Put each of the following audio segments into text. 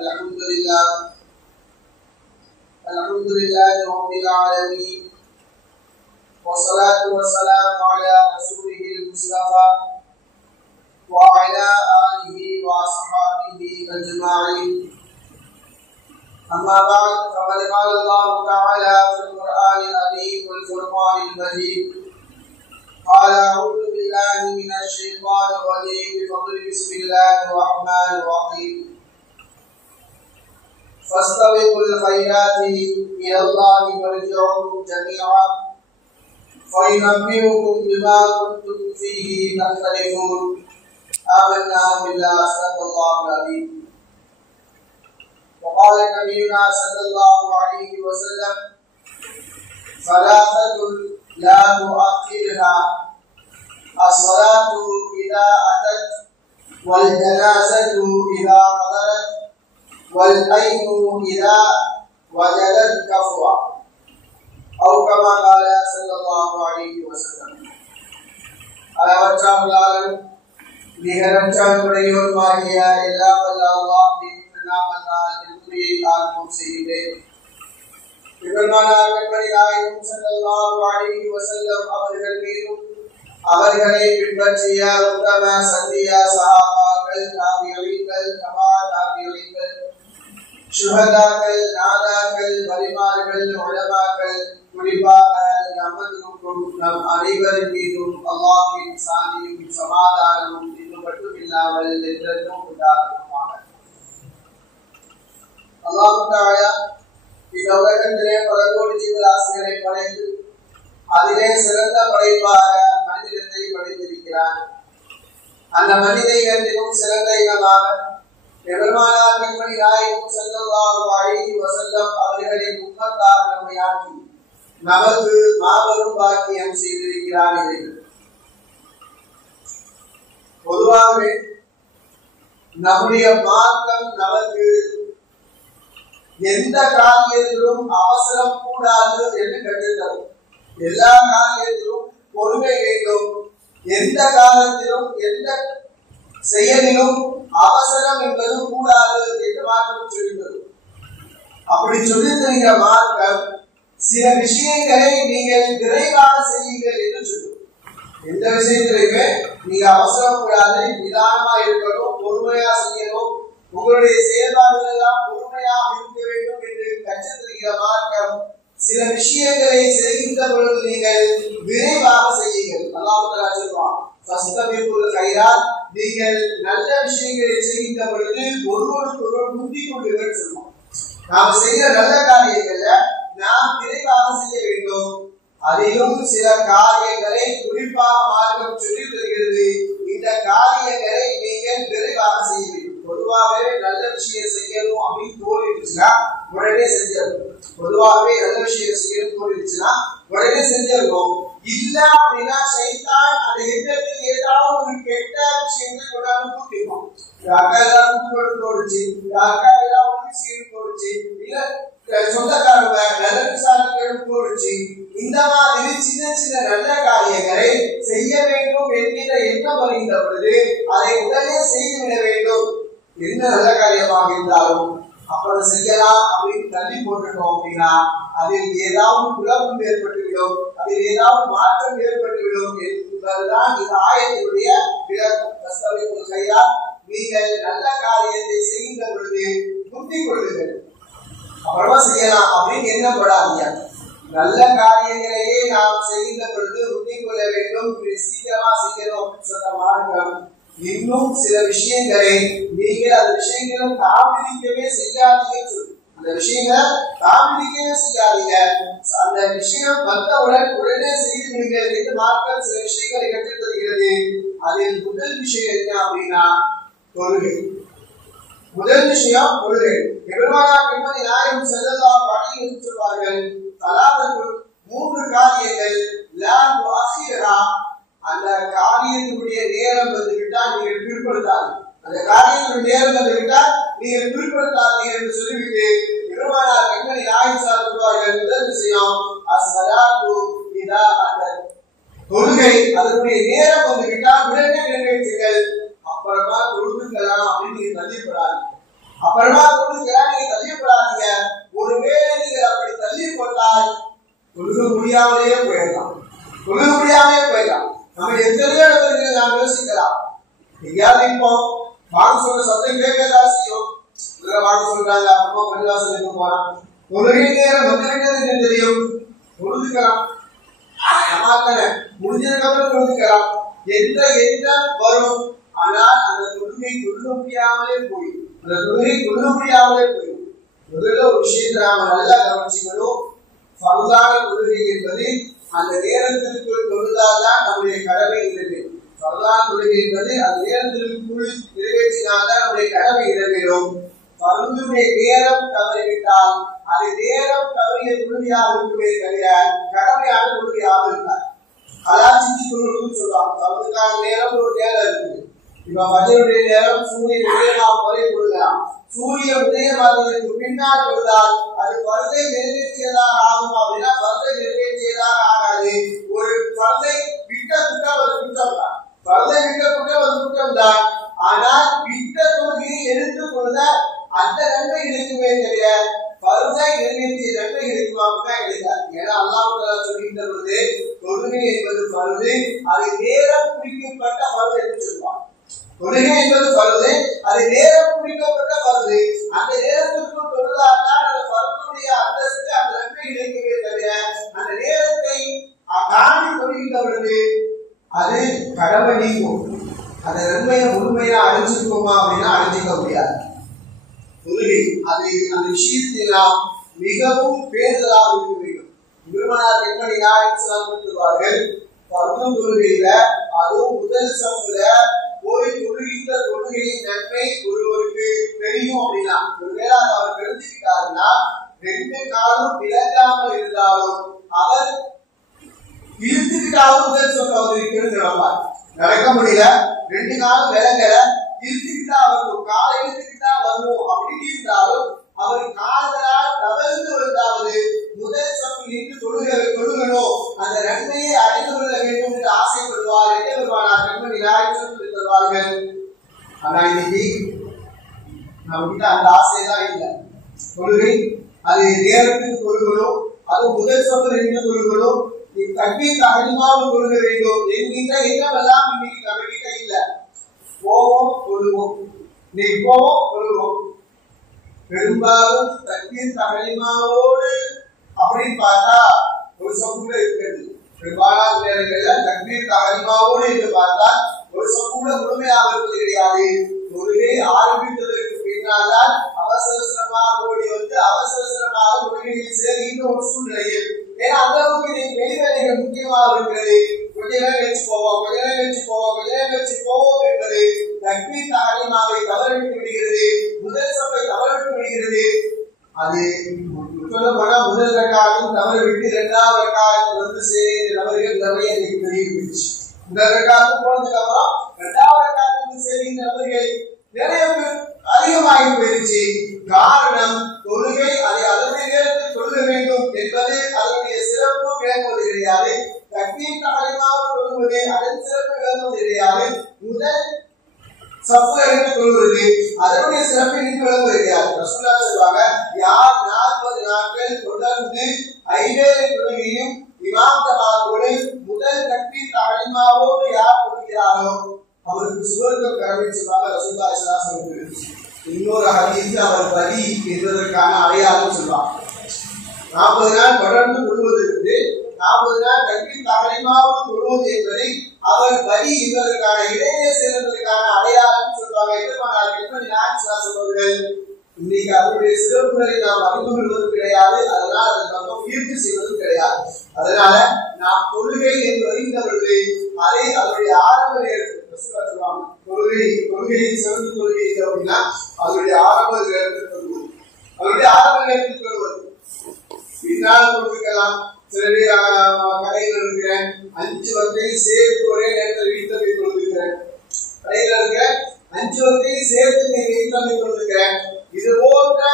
الحمد لله رب العالمين والصلاة والسلام على رسوله المصطفى وعلى آله وأصحابه أجمعين. أما بعد فقد قال الله تعالى في القرآن العظيم والفرقان المجيد قال أعوذ بالله من الشيطان الرجيم بفضل بسم الله الرحمن الرحيم فاستبقوا الخيرات إلى الله مرجعكم جميعا فينبئكم بما كنتم فيه تختلفون. آمنا بالله صدق الله العظيم. وقال نبينا صلى الله عليه وسلم ثلاثة لا تؤخرها الصلاة إذا أتت والجنازة إذا حضرت والعين إذا وجدت كفوا أو كما قال صلى الله عليه وسلم. அளவற்றாளரும் நிகரற்றவருடையோருமாகிய எல்லாம் வல்ல அல்லாஹ்வின் திருநாமத்தால் திருத்துறையை ஆரம்பம் செய்கிறேன். பெருமானார் கண்மணி நாயகம் ஸல்லல்லாஹு அலைஹி வஸல்லம் அவர்கள் மீதும் அவர்களை பின்பற்றிய உத்தம சத்திய சஹாபாக்கள், தாபிஈன்கள், தபா தாபிஈன்கள், ஷுஹதாக்கள், நாதாக்கள், வலிமார்கள், உலமாக்கள், குறிப்பாக நமதுக்கும் நம் அனைவரின் மீதும் அல்லாஹ்வின் சாந்தியும் சமாதானமும் இன்னும் மட்டுமில்லாமல் என்றென்றும் உண்டாகுமாக. அல்லாஹ் தஆலா இந்த உலகத்திலே பல கோடி ஜீவராசிகளை படைத்து அதிலே சிறந்த படைப்பாக மனிதனை படைத்திருக்கிறார். அந்த மனித இனத்திலும் சிறந்த இனமாக பெருமானார் கண்மணி நாயகம் ஸல்லல்லாஹு அலைஹி வஸல்லம் அவர்களை உம்மத்தாக நம்மை ஆக்கி நமக்கு மாபெரும் பாக்கியம் செய்திருக்கிறார்கள். பொதுவாகவே நம்முடைய மார்க்கம் நமக்கு எந்த காரியத்திலும் அவசரம் கூடாது என்று கற்றுத்தரும். எல்லா காரியத்திலும் பொறுமை வேண்டும். எந்த காலத்திலும் எந்த செயலிலும் அவசரம் என்பது கூடாது என்று மார்க்கம் சொல்கிறது. அப்படி சொல்லி தருகிற மார்க்கம் சில விஷயங்களை நீங்கள் விரைவாக செய்யுங்கள் என்று சொல்லும். எந்த விஷயத்திலுமே நீங்க அவசரம் கூடாது, நிதானமா இருக்கணும், பொறுமையா செய்யணும், உங்களுடைய செயல்பாடுகள் எல்லாம் பொறுமையாக இருக்க வேண்டும் என்று கற்றுத்தருகிற மார்க்கம் சில விஷயங்களை செய்கின்ற பொழுது நீங்கள் விரைவாக செய்யுங்கள். அல்லாஹ் தஆலா சொல்வான் ஃபஸ்தபிகுல் கைராத், நீங்கள் நல்ல விஷயங்களை செய்கின்ற பொழுது ஒருவருக்கொருவர் முந்திக் கொள்ளுங்கள் சொல்வான். நாம் செய்த நல்ல காரியங்கள்ல நாம் விரைவாக செய்ய வேண்டும். அதிலும் சில காரியங்களை குறிப்பாக மார்க்கம் சொல்லி தருகிறது. இந்த காரியங்களை நீங்கள் விரைவாக செய்ய வேண்டும். பொதுவாகவே நல்ல விஷயம் செய்யணும் அப்படின்னு தோணிடுச்சுன்னா உடனே செஞ்சிடணும். பொதுவாகவே நல்ல விஷயம் செய்யணும் தோணிடுச்சுன்னா உடனே செஞ்சிடணும். இல்ல அப்படின்னா சைத்தான் அந்த எண்ணத்தில் ஏதாவது ஒரு கெட்ட விஷயங்கள் கொண்டாந்து கூட்டிடுவோம். அக்கா ஏதாவது கூட்டு தோணுச்சு, அக்கா ஏதாவது செய்யணும் தோணுச்சு, இல்ல சொந்தக்காரங்க நல்ல விசாரிக்கணும் தோணுச்சு. இந்த மாதிரி சின்ன சின்ன நல்ல காரியங்களை செய்ய வேண்டும் என்கிற எண்ணம் வருகின்ற பொழுது அதை உடனே செய்துவிட வேண்டும். என்ன நல்ல காரியமாக இருந்தாலும் அப்புறம் செய்யலாம் அப்படின்னு தள்ளி போட்டுட்டோம் அப்படின்னா அதில் ஏதாவது குழப்பம் ஏற்பட்டுவிடும், அதில் ஏதாவது மாற்றம் ஏற்பட்டுவிடும் என்பதுதான் இந்த ஆயத்தினுடைய விளக்கம். நீங்கள் நல்ல காரியத்தை செய்கின்ற பொழுது முந்திக் கொள்ளுங்கள், அப்புறமா செய்யலாம் அப்படின்னு எண்ணப்படாதீங்க. நல்ல காரியங்களையே நாம் செய்கின்ற பொழுது முந்திக் கொள்ள வேண்டும், சீக்கிரமா செய்யணும் அப்படின்னு சொன்ன மார்க்கம் இன்னும் சில விஷயங்களை நீங்கள் அந்த விஷயங்களும் தாமதிக்கவே செய்யாதீங்கன்னு சொல்லு. அந்த விஷயங்களை தாமதிக்கவே செய்யாதீங்க. அந்த விஷயம் வந்தவுடன் உடனே செய்து விடுங்கள் என்று மார்க்கம் சில விஷயங்களை கற்றுத் தருகிறது. அதில் முதல் விஷயம் என்ன அப்படின்னா தொழுகை. முதல் விஷயம் தொழுகை. பெருமானார் கண்மணி நாயகம் ஸல்லல்லாஹு அலைஹி வஸல்லம் சொல்வார்கள், ஸலாத்துல் மூன்று காரியங்கள் லா துஅখিরஹா, அந்த காரியத்துடைய நேரம் வந்து விட்டால் நீங்கள் பிற்படுத்தாது, அந்த காரியத்துடைய நேரம் வந்து விட்டால் நீங்கள் பிற்படுத்தாதீங்க என்று சொல்லிவிட்டு பெருமானார் கண்மணி நாயகம் சொல்வார்கள், முதல் விஷயம் அஸ்ஸலாத்து இதா அத்தத், தொழுகை அதனுடைய நேரம் வந்து விட்டால் உடனே நிறைவேற்றுங்கள், அப்புறமா தொழுதுக்கலாம் அப்படின்னு நீங்க தள்ளிப்படாது. அப்புறமா தொழுது முடியாமலேயே போயிடலாம், தொழுக முடியாமலே போயிடலாம். நம்ம எத்தனையோ இடத்துல நாம் யோசிக்கலாம், எங்கேயாவது இப்போ வாங்க சொல்ற சத்தம் கேட்கதான் செய்யும், வாங்க சொல்றாங்க, அப்போ பள்ளிவாசலுக்கு போறான், தொழுகை நேரம் வந்து தெரியும், தொழுதுக்கலாம், முடிஞ்சதுக்கப்புறம் தொழுதுக்கலாம், எந்த வரும். ஆனால் அந்த தொழுகை கொள்ள முடியாமலே போயிடும், அந்த தொழுகை கொள்ள முடியாமலே போயிடும். முதல்ல ஒரு விஷயத்தை நாம நல்லா கவனிச்சுக்கணும். ஃபர்தான தொழுகை என்பது அந்த நேரத்திற்குள் தொழுதால்தான் நம்முடைய கடமை நிறைவேறும். ஃபர்தான தொழுகை என்பது அந்த நேரத்திற்குள் நிறைவேற்றினால்தான் நம்முடைய கடமை நிறைவேறும். ஃபர்துடைய நேரம் தவறிவிட்டால் அது நேரம் தவறிய தொழுகையாக இருக்குமே தவிர கடமையான தொழுகையாக இருக்காது. கலாச்சி தொழுகைன்னு சொல்லுவாங்க. ஃபர்துக்கான நேரம் ஒரு நேரம் இருக்குது. இப்ப ஃபஜ்ருடைய நேரம் சூரியன் உதயமாகும் வரை தொழுகலாம். சூரியன் உதயமாவதற்கு பின்னால் தொழுதால் அது ஃபர்தை நிறைவேற்றியதாக ஆகும். அப்படின்னா ஃபர்தை நிறைவேற்றியதாக ஆகாது. ஒரு ஃபர்தை விட்ட குற்றம் ஒரு குற்றம் தான், ஃபர்தை விட்ட குற்றம் ஒரு குற்றம் தான். ஆனால் விட்ட தொழுகையை எடுத்துக் கொள்ள அந்த நன்மை இருக்குமே தவிர ஃபர்தை நிறைவேற்றிய நன்மை இருக்குமா அப்படின்னா கிடையாது. ஏன்னா அல்லாஹ் தஆலா சொல்கின்ற பொழுது தொழுகை என்பது ஃபர்து, அது நேரம் குறிக்கப்பட்ட ஃபர்து என்று சொல்வார். தொழுகை என்பது ஃபர்து, அது நேரம் குறிக்கப்பட்ட ஃபர்து. அந்த நேரத்திற்குள் தொழுதால்தான் அந்த ஃபர்துடைய அந்தஸ்து அந்த நன்மை கிடைக்கவே தவிர அந்த நேரத்தை தாண்டி தொழுகின்ற பொழுது அது கடமை நீங்கும். அந்த நன்மையை முழுமையா அழிஞ்சிருக்கோமா அப்படின்னா அழிஞ்சிக்க முடியாது. தொழுகை அது அந்த விஷயத்தில் நாம் மிகவும் பேருதலாக இருக்க வேண்டும். பெருமானார் பெண்மணி நாயகம் சொல்வார்கள், ஃபர்து தொழுகையில அதுவும் முதல் சஃப்ல போய் தொழுகின்ற தொழுகையின் நன்மை ஒருவருக்கு தெரியும் அப்படின்னா, ஒருவேளை அவர் தெரிஞ்சுக்கிட்டாருன்னா ரெண்டு காலம் விளக்காமல் இருந்தாலும் அவர் இழுத்துக்கிட்டாலும் முதல் சஃப்ல நடப்பார். நடக்க முடியல, ரெண்டு காலம் விளங்கல, இழுத்துக்கிட்டா அவருக்கு ஒரு காலை இழுத்துக்கிட்டா வரணும் அப்படின்னு இருந்தாலும் அவர் கால்களால் தவழ்ந்து விழுந்தாவது முதல் சஃபில் நின்று தொழுகணும், அந்த நன்மையை அடைந்து கொள்ள வேண்டும் என்று ஆசைப்படுவார் என்று வருவார். பெண்மணி நாயகம் சொல்வார்கள். ஆனா இன்னைக்கு நம்ம கிட்ட அந்த ஆசையெல்லாம் இல்லை. தொழுகை அது நேரத்துக்கு தொழுகணும், அது முதல் சஃபில் நின்று தொழுகணும், தக்பீர் தஹ்ரீமாவும் தொழுக வேண்டும் என்கின்ற எண்ணமெல்லாம் இன்னைக்கு நம்ம கிட்ட இல்லை. போவோம் தொழுவோம், இன்னைக்கு போவோம் தொழுவோம். பெரும்பாலும் தக்பீர் தஹ்ரீமாவோடு அப்படின்னு பார்த்தா ஒரு சமூக இருக்கிறது. பெரும்பாலான நேரங்களில் தக்பீர் தஹ்ரீமாவோடு என்று பார்த்தால் ஒரு சமூக முழுமையாக இருப்பது கிடையாது. தொழுகை ஆரம்பித்ததற்கு பின்னால்தான் அவசரமாக ஓடி வந்து அவசரமாக தொழுகையில் சேர்கின்ற ஒரு சூழ்நிலையில், ஏன்னா அந்த அளவுக்கு வெளிவேலைகள் முக்கியமாக இருக்கிறது. கொஞ்ச நேரம் வச்சு போவோம், கொஞ்ச நேரம் வச்சு போவோம், கொஞ்ச நேரம் வச்சு போவோம் என்பது தக்பீர் தஹ்ரீமாவை தவறவிட்டு விடுகிறது, முதல் சஃபை தவறவிட்டு விடுகிறது. அது சொல்ல போனா முதல் ரக்காத்தும் தவறவிட்டு இரண்டாவது ரக்காத்து வந்து சேர்ந்த நபர்கள் நிறைய தெரிவிச்சு. முதல் ரக்காத்து போனதுக்கு அப்புறம் இரண்டாவது ரக்காத்து வந்து சேர்ந்த நபர்கள் நிறைய பேர் அதிகமாகி போயிருச்சு. காரணம் தொழுகை அதை அதனுடைய நேரத்தில் தொழுக வேண்டும் என்பது அதனுடைய சிறப்பு விளங்குவது கிடையாது. தக்பீர் தஹ்ரீமாவை தொழுவது அதன் சிறப்பு விளங்குவது கிடையாது. முதல் சஃப்ல இருந்து தொழுவது அதனுடைய சிறப்பை இங்கு விளங்குவது கிடையாது. ரசூலுல்லாஹ் சொல்வாங்க, யார் 40 நாட்கள் தொடர்ந்து ஐவேளை தொழுகையும் இமாம் ஜமாத்தோடு முதல் தக்பீர் தஹ்ரீமாவோடு யார் தொழுகிறாரோ அவருக்கு சுவர்க்கம் கடவுள் சொல்வாங்க. ரசூலுல்லாஹ் ஸல்லல்லாஹு அலைஹி வஸல்லம் இன்னொரு ஹதீஸ்ல அவர் பலி என்பதற்கான அடையாளம் சொல்வாங்க. 40 நாள் தொடர்ந்து தொழுவது இருந்து 40 நாள் தக்பீர் தஹ்ரீமாவோடு தொழுவது என்பதை அவர் பலி என்பதற்கான இடையே சேர்ந்ததற்கான அடையாளம் சொல்வாங்க. பெருமானார் பெண்மணி நாயகம் சொல்வார்கள், இன்னைக்கு அதனுடைய சிறப்புகளை நாம் அறிந்து கொள்வது கிடையாது, அதனால் அதை நம்ம முயற்சி செய்வதும் கிடையாது. அதனால நாம் தொழுகை என்று அறிந்த பொழுது அதை அதனுடைய ஆரம்ப நேரத்தில் சொல்லுவாங்க. தொழுகையை சிறந்து தொழுகை அப்படின்னா அதனுடைய ஆரம்ப நேரத்தில் கொள்வது, அதனுடைய ஆரம்ப நேரத்தில் கொள்வது. பின்னால் கொடுக்கலாம். சில பேர் கடையில் இருக்கிறேன் 5 வகையும் சேர்த்து ஒரே நேரத்தில் வீட்டில் போய் கொண்டிருக்கிறேன், கடையில் இருக்க 5 வகையும் சேர்த்து வீட்டில் போய் கொண்டிருக்கிறேன். இது போன்ற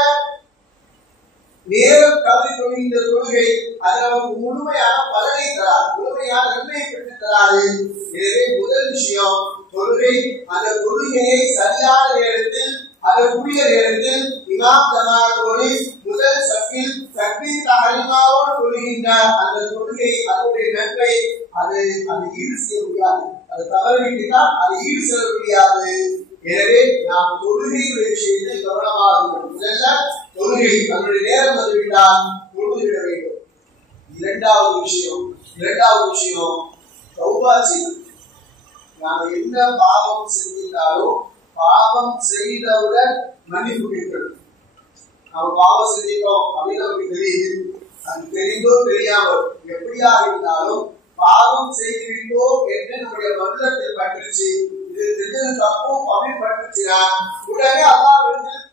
நேரம் தவறி கொள்கின்ற தொழுகை அது நமக்கு முழுமையான பலனை தராது, முழுமையான நன்மையை பெற்று தராது. எனவே முதல் விஷயம் தொழுகை, அந்த தொழுகையை சரியான நேரத்தில் அதற்குரிய நேரத்தில் இமாம் ஜமாத்தோடு முதல் சஃபில் தக்பீர் தஹ்ரீமாவோடு தொழுகின்ற அந்த தொழுகை அதனுடைய நன்மை அது ஈடு செய்ய முடியாது. அது தவறிவிட்டால் அது ஈடு செய்ய முடியாது. எனவே நாம் தொழுகையுடைய விஷயத்தில் கவனமாக இருக்கணும். முதல்ல தொழுகை அதனுடைய நேரம் வந்துவிட்டால் தொழுதுவிட வேண்டும். இரண்டாவது விஷயம் தௌபா செய்வது. நாம் என்ன பாவம் செஞ்சிருந்தாலும் பாவம் செய்தவுடன் மன்னிப்பு கேட்கணும். நம்ம பாவம் செஞ்சிட்டோம் அப்படின்னு நமக்கு தெரியுது. அது தெரிந்தோ தெரியாமல் எப்படியாக இருந்தாலும் பாவம் செய்துவிட்டோம் என்று நம்முடைய மனதில் பட்டுச்சு, இது தெரிஞ்சது தப்பும் அப்படின்னு பட்டுச்சுன்னா உடனே அல்லாஹ்விடத்தில்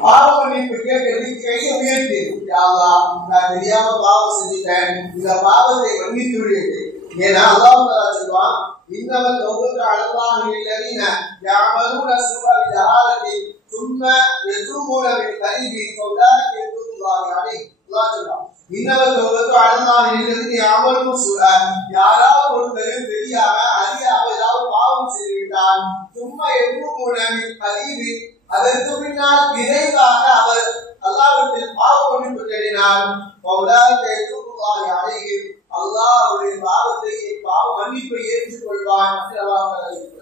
பாவ மன்னிப்பு கேட்கறதுக்கு கையை உயர்த்தி, யா அல்லாஹ் நான் தெரியாம பாவம் செஞ்சிட்டேன், இந்த பாவத்தை மன்னித்து விடு. ஏன்னா அல்லாஹ் தஆலா சொல்வான், இன்னமல் தௌபத்து அலல்லாஹி லில்லதீன யஅமலூன ஸூஅ பிஜஹாலத்தி ثم يتوبون من قريب فاولئك يتوب الله عليهم. அல்லாஹ் சொல்வான், இன்னமல் தௌபத்து அலல்லாஹி லில்லதீன யஅமலூன ஸூஅ, யாராவது ஒருத்தர் தெரியாம அறியாம ஏதாவது பாவம் செய்துவிட்டால் ثم يتوبون من قريب, அதற்கு பின்னால் விரைவாக அவர் அல்லாஹ்விடத்தில் பாவ மன்னிப்பு தேடினார், فاولئك يتوب الله عليهم, அல்லாஹ் அவருடைய பாவ மன்னிப்பை ஏற்றுக்கொள்வான் என்று அல்லாஹ் சொல்கிறார்.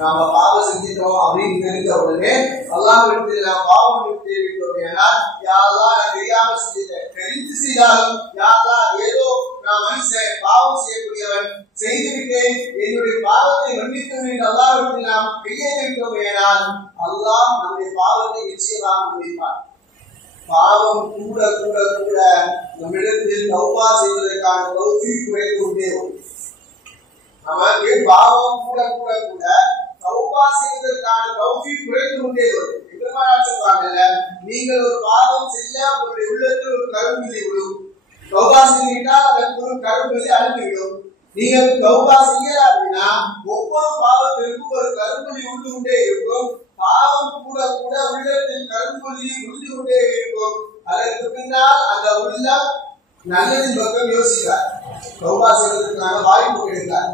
நாம பாவம் செஞ்சிட்டோம் அப்படின்னு தெரிஞ்ச உடனே அல்லாஹ்விடத்தில் நாம் பாவ மன்னிப்பு தேடிட்டோம். ஏன்னா யா அல்லாஹ் நான் தெரியாம செஞ்சிட்டேன், தெரிந்து செய்தாலும் யா அல்லாஹ் ஏதோ நான் மனுஷன் பாவம் செய்யக்கூடியவன் செய்துவிட்டேன், என்னுடைய பாவத்தை மன்னித்து என்று அல்லாஹ்விடத்தில் நாம் கையை வைத்தோம். ஏனால் அல்லாஹ் நம்முடைய பாவத்தை நிச்சயமாக மன்னிப்பான். பாவம் கூட கூட கூட நம்மிடத்தில் தௌபா செய்வதற்கான தௌஃபீக் குறைந்து கொண்டே வரும். நமக்கு பாவம் கூட கூட கூட தௌபா செய்வதற்கான தௌஃபீக் குறைந்து கொண்டே வரும். பெருமானார் சொல்வாங்கல்ல, நீங்கள் ஒரு பாவம் செய்ய உங்களுடைய உள்ளத்தில் ஒரு கரும்புள்ளி விடும், தௌபா செய்துவிட்டால் அதற்கு ஒரு கரும்புள்ளி அழுத்திவிடும். நீங்கள் தௌபா செய்யல அப்படின்னா ஒவ்வொரு பாவத்திற்கும் ஒரு கரும்புள்ளி உண்டு கொண்டே இருக்கும். பாவம் கூட கூட உள்ளத்தில் கரும்புள்ளி உறுதி கொண்டே இருக்கும். அதற்கு பின்னால் அந்த உள்ளம் நல்லதின் பக்கம் யோசிக்கிறார், தௌபா செய்வதற்கான வாய்ப்பு கிடைக்காது.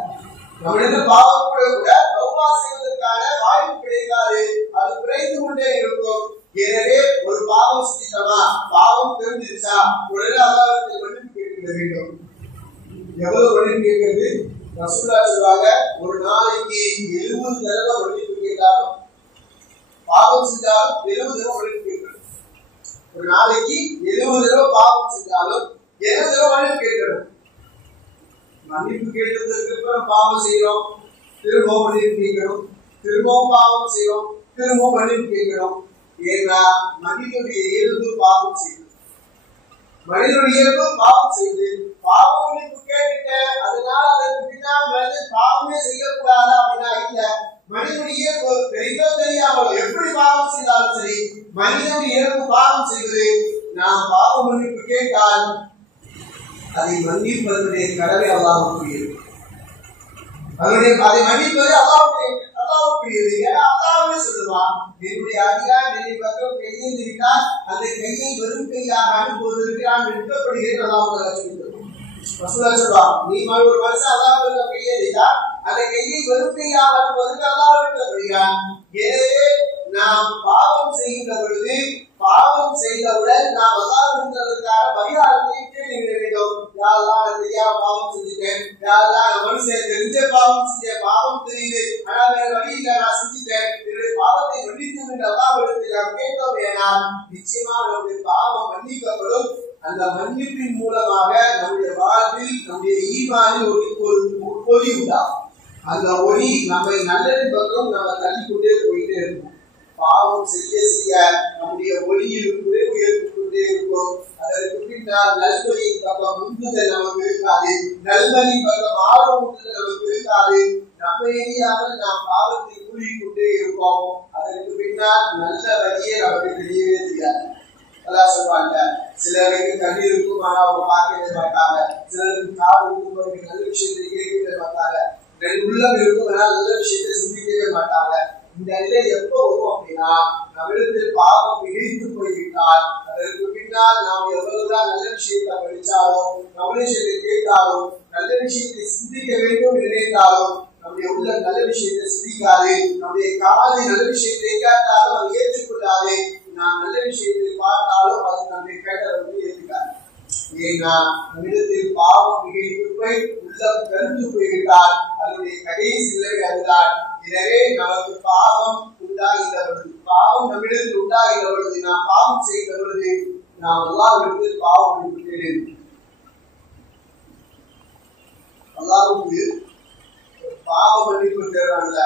நம்மிடத்தில் பாவம் கூட கூட தௌபா செய்வதற்கான வாய்ப்பு கிடைக்காது, அது குறைந்து கொண்டே இருக்கும். எனவே ஒரு பாவம் செஞ்சிட்டோமா, பாவம் தெரிஞ்சிருச்சா, உடனே அல்லாஹ்விடத்தில் மன்னிப்பு கேட்க வேண்டும். எவ்வளவு மன்னிப்பு கேட்கிறது? ரசூலுல்லாஹ் சொல்வாங்க, ஒரு நாளைக்கு 70 தடவை மன்னிப்பு கேட்டாலும், பாவம் செஞ்சாலும் 70 தடவை மன்னிப்பு கேட்கணும். ஒரு நாளைக்கு 70 தடவை பாவம் செஞ்சாலும் 70 தடவை மன்னிப்பு கேட்கணும். மன்னிப்பு கேட்டதற்கு அப்புறம் பாவம் செய்யறோம், திரும்பவும் மன்னிப்பு கேட்கணும், திரும்பவும் பாவம் செய்யறோம், திரும்பவும் மன்னிப்பு கேட்கணும். ஏன்னா மனிதனுடைய இயல்பு பாவம் செய்யுது. மனிதனுடைய இயல்பு பாவம் செய்யுது. பாவ மன்னிப்பு கேட்டுட்ட அதனால அதற்கு பின்னால் வந்து பாவமே செய்யக்கூடாது அப்படின்னா இல்ல. மனிதனுடைய இயல்பு தெரிந்தோ தெரியாமல் எப்படி பாவம் செய்தாலும் சரி, மனிதனுடைய இயல்பு பாவம் செய்வது. நாம் பாவ மன்னிப்பு கேட்டால் அதை மன்னிப்பதனுடைய கடமை அல்லாஹ்வுக்குரியது. அதை மன்னிப்பது அல்லாஹ்வுக்குரியது. ஏன்னா அல்லாஹ்வே சொல்லுவான், என்னுடைய அடியான் என்னை பக்கம் கையேந்தி விட்டால் அந்த கையை வெறும் கையாக அனுப்புவதற்கு நான் வெட்கப்படுகிறேன். அல்லாஹ் சொல்லுவான், நீ ஒரு மனுஷன் அல்லாஹ் கையேறிட்டா அந்த கையை வெறும் கையாக அனுப்புவதற்கு அல்லாஹ் வெட்கப்படுகிறான். எனவே நாம் பாவம் செய்கின்ற பொழுது பாவம் செய்தவுடன் நாம் அல்லாஹ்விடத்திற்கான பரிகாரத்தை தேடிவிட வேண்டும். யா அல்லாஹ் நான் தெரியாம பாவம் செஞ்சிட்டேன், யா அல்லாஹ் நான் மனுஷன் தெரிஞ்ச பாவம் செஞ்சேன், பாவம் தெரியுது ஆனா வேற வழி இல்லை, நான் செஞ்சிட்டேன், என்னுடைய பாவத்தை மன்னித்து என்று அல்லாஹ்விடத்தில் நாம் கேட்டோம். ஏனால் நிச்சயமாக நம்முடைய பாவம் மன்னிக்கப்படும். அந்த மன்னிப்பின் மூலமாக நம்முடைய வாழ்வில் நம்முடைய ஈமானில் ஒரு ஒளி உண்டாகும். அந்த ஒளி நம்மை நல்லதின் பக்கம் நம்ம தள்ளிக்கொண்டே போயிட்டே இருக்கும். பாவம் செய்ய செய்ய நம்முடைய ஒளியில் குறைவு ஏற்பட்டுக்கொண்டே இருக்கும். அதற்கு பின்னால் நல்வழியின் பக்கம் முந்துதல் நமக்கு இருக்காது, நல்வழியின் பக்கம் ஆர்வம் முந்துதல் நமக்கு இருக்காது. நம்ம எரியாமல் நாம் பாவத்தை மூழ்கிக்கொண்டே இருப்போம். அதற்கு பின்னால் நல்ல வழியே நமக்கு தெரியவே தெரியாது. அல்லாஹ் சொல்வாங்க, சிலருக்கு கண்ணீர் இருக்கும் ஆனா அவங்க பார்க்கவே மாட்டாங்க, சிலருக்கு காது இருக்கும் நல்ல விஷயத்தை கேட்கவே மாட்டாங்க, உள்ளம் இருக்கும் ஆனால் நல்ல விஷயத்தை சிந்திக்கவே மாட்டாங்க. இந்த நிலை எப்போ வரும் அப்படின்னா, நம்மிடத்தில் பாவம் இழித்து போய்விட்டால் அதற்கு பின்னால் நாம் எவ்வளவுதான் நல்ல விஷயத்தை படித்தாலும், நல்ல விஷயத்தை கேட்டாலும், நல்ல விஷயத்தை சிந்திக்க வேண்டும் நினைத்தாலும் நம்முடைய உள்ள நல்ல விஷயத்தை சிந்திக்காது. நம்முடைய காதை நல்ல விஷயத்தை கேட்டாலும் அதை ஏற்றுக்கொள்ளாது. நாம் நல்ல விஷயத்தை பார்த்தாலும் அது நம்முடைய கேட்டதை வந்து ஏற்றுக்காது. ஏன்னா நம்மிடத்தில் பாவம் மிகைத்து போய் உள்ளம் கருத்து போய்விட்டால் அதனுடைய கடைசி விளைவு அதுதான். எனவே நமக்கு பாவம் உண்டாகின்ற பொழுது, பாவம் நம்மிடத்தில் உண்டாகின்ற பொழுது, நாம் பாவம் செய்கிற பொழுது நாம் அல்லாஹ்விடத்தில் பாவம் மன்னிப்பு அல்லாஹ்வுக்கு பாவ மன்னிப்பு தேவையில்ல.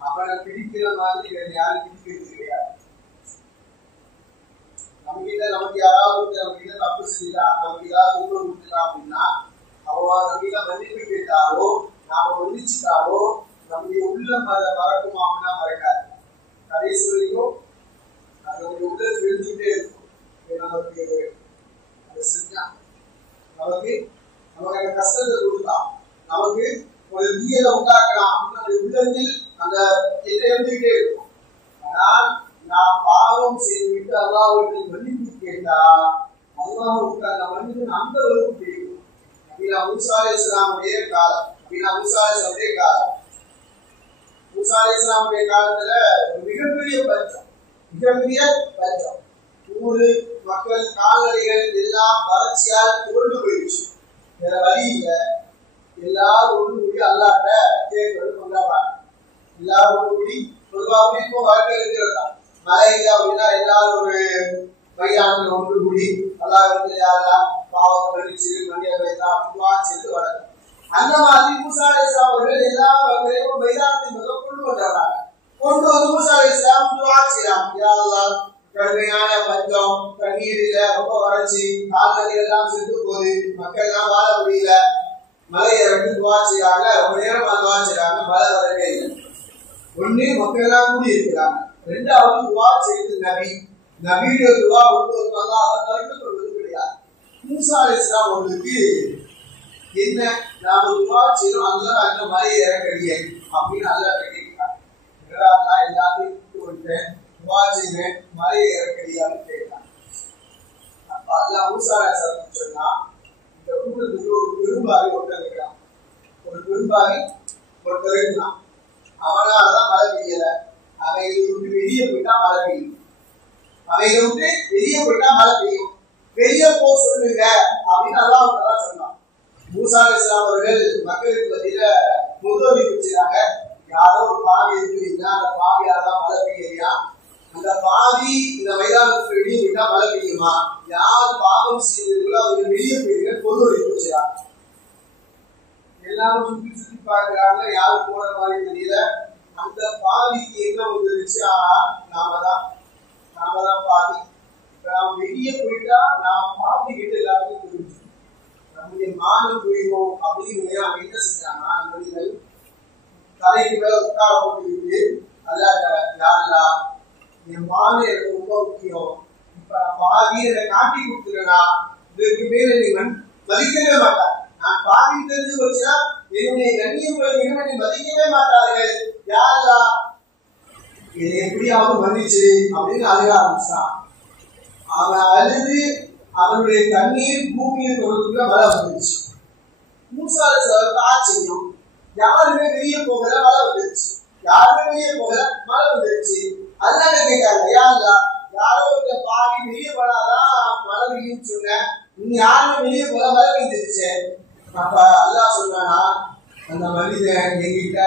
அவனை பிடிக்கிற மாதிரி வேற யாரும் பிடிக்கிறது கிடையாது. நமக்கு யாராவது நம்ம தப்பு செஞ்சா, நமக்கு ஏதாவது துன்பம் கொடுத்துட்டா அப்படின்னா அவன் நம்ம மன்னிப்பு கேட்டாலோ நாம மன்னிச்சுட்டாலோ நம்முடைய உள்ளம் அதை மறக்குமா அப்படின்னா மறக்காது. கடைசி வரைக்கும் அது நம்முடைய உள்ளத்தில் எழுந்துகிட்டே இருக்கும். நமக்கு அதை செஞ்சா நமக்கு அந்த கஷ்டத்தை கொடுத்தான், நமக்கு ஒரு தீயலை உண்டாக்கலாம் அப்படின்னு உள்ளத்தில் அந்த எதை எழுந்துகிட்டே இருக்கும். ஆனால் நாம் பாவம் செய்துவிட்டு அல்லாஹ்விடத்தில் மன்னிப்பு கேட்டா அல்லாஹ்வுக்கு அந்த மன்னிப்பு அந்த அளவுக்கு தெரியும். நபியா மூசா அலைஹிஸ்ஸலாமுடைய காலம், மூசா அலைஹிஸ்ஸலாமுடைய காலத்துல மிகப்பெரிய பஞ்சம், ஊரு மக்கள் கால்நடைகள் எல்லாம் வறட்சியால் துவண்டு போயிடுச்சு. வேற வழி இல்லை. எல்லாரும் ஒன்று கூடி அல்லாட்ட கேட்கறது கொண்டாடுறாங்க. எல்லாரும் ஒன்று கூடி பொதுவாகவே இப்போ வாழ்க்கை இருக்கிறதா மழை இல்லை அப்படின்னா எல்லாரும் ஒரு மைதானத்தில் ஒன்று கூடி அல்லாஹ்விடத்தில் யாரெல்லாம் பாவத்தை கழிச்சு மண்டிய வைத்தான் சேர்த்து வராங்க. அந்த மாதிரி மூசா அலைஹிஸ்ஸலாம் அவர்கள் எல்லா மக்களையும் மைதானத்தின் பக்கம் கொண்டு வந்தாங்க. கொண்டு வந்து மூசா அலைஹிஸ்ஸலாம் துஆ செய்றாங்க. யா அல்லாஹ், கடுமையான பஞ்சம், தண்ணீர் இல்ல, ரொம்ப வறட்சி, கால்நடைகள் எல்லாம் செத்து போகுது, மக்கள் எல்லாம் வாழ முடியல. மலையை ரெண்டு துவா செய்யறாங்க, ரொம்ப நேரமா துவா செய்யறாங்க, மழை வரவே இல்லை. ஒண்ணு மக்கள் எல்லாம் கூடி இருக்கிறாங்க, ரெண்டாவது துவா செய்து நபியுடைய துவா ஒன்று அல்லாஹ் தடுத்து கொள்வது கிடையாது. மூசா அலைஹிஸ்ஸலாம் அவர்களுக்கு என்ன நாம துவா செய்யறோம், அல்லாஹ் அந்த மலையை இறக்கடியே அப்படின்னு அல்லாஹ் கேட்கிறாங்க. எல்லாத்தையும் கூட்டு விட்டேன், துவா செய்வேன், மலையை இறக்கடியான்னு கேட்கிறாங்க. அப்ப அல்லாஹ் மூசா அலைஹிஸ்ஸலாம் சொன்னா, இந்த கூட்டத்துக்கு ஒரு பெரும்பாவி ஒருத்தர் இருக்கிறான், ஒரு பெரும்பாவி ஒருத்தர் இருந்தான். அவனாலதான் மழை பெய்யல. அவைகளை விட்டு வெளியே போயிட்டா மழை பெய்யும், அவைகளை விட்டு வெளியே போயிட்டா மழை பெய்யும், வெளியே போ சொல்லுங்க அப்படின்னு அல்லாஹ் சொன்னான். மூசா அலைஹிஸ்ஸலாம் அவர்கள் மக்களுக்கு பதில முதுவறிவு செய்றாங்க. யாரோ ஒரு பாவி இருக்குறீங்களா, அந்த பாவியாலதான் மழை பெய்யலையா, அந்த பாவி இந்த மைதானத்துக்கு வெளியே போயிட்டா மழை பெய்யுமா, யார் பாவம் செய்வீர்களோ அவர்கள் வெளியே போயிருங்க பொதுவறிவு செய்றாங்க. எல்லாரும் சுற்றி சுற்றி பார்க்கிறாங்க, யாரும் போற மாதிரி தெரியல. அந்த பாவிக்கு என்ன வந்துருச்சு, நாம தான் பாவி. இப்ப நாம வெளியே போயிட்டா நாம பாவி கிட்ட எல்லாருக்கும் புரிஞ்சு நம்முடைய மானம் புரியும் அப்படின்னு அவங்க என்ன செஞ்சாங்கன்னா, மனிதர்கள் தலைக்கு மேல உட்கார போட்டுக்கிட்டு அல்லாஹ் என் மானம் எனக்கு ரொம்ப முக்கியம், இப்ப நான் பாவி என்னை காட்டி கொடுத்துருனா இதற்கு மேல நீ மதிக்கவே மாட்டார். நான் பாவி தெரிஞ்சு வச்சா என்னுடைய கண்ணியம் என்னை மதிக்கவே மாட்டார்கள். யாரா என்னை எப்படியாவது மன்னிச்சு அப்படின்னு அழுக ஆரம்பிச்சான். அவன் அழுது அவனுடைய கண்ணீர் பூமியை தொடர்ந்துள்ள மழை வந்துருச்சு. மூசா அலைஹிஸ்ஸலாமுக்கு ஆச்சரியம், யாருமே வெளியே போகல, மழை வந்துருச்சு. யாருமே வெளியே போகல, மழை வந்துருச்சு. அல்லாஹ் கேட்டாங்க, யா அல்லாஹ், யாரோ ஒரு பாவி வெளியே போனாதான் மழை பெய்யும்னு சொன்ன, நீ யாருமே வெளியே போல மழை பெய்ஞ்சிருச்சு. அப்ப அல்லாஹ் சொன்னானா, அந்த மனிதன் என்கிட்ட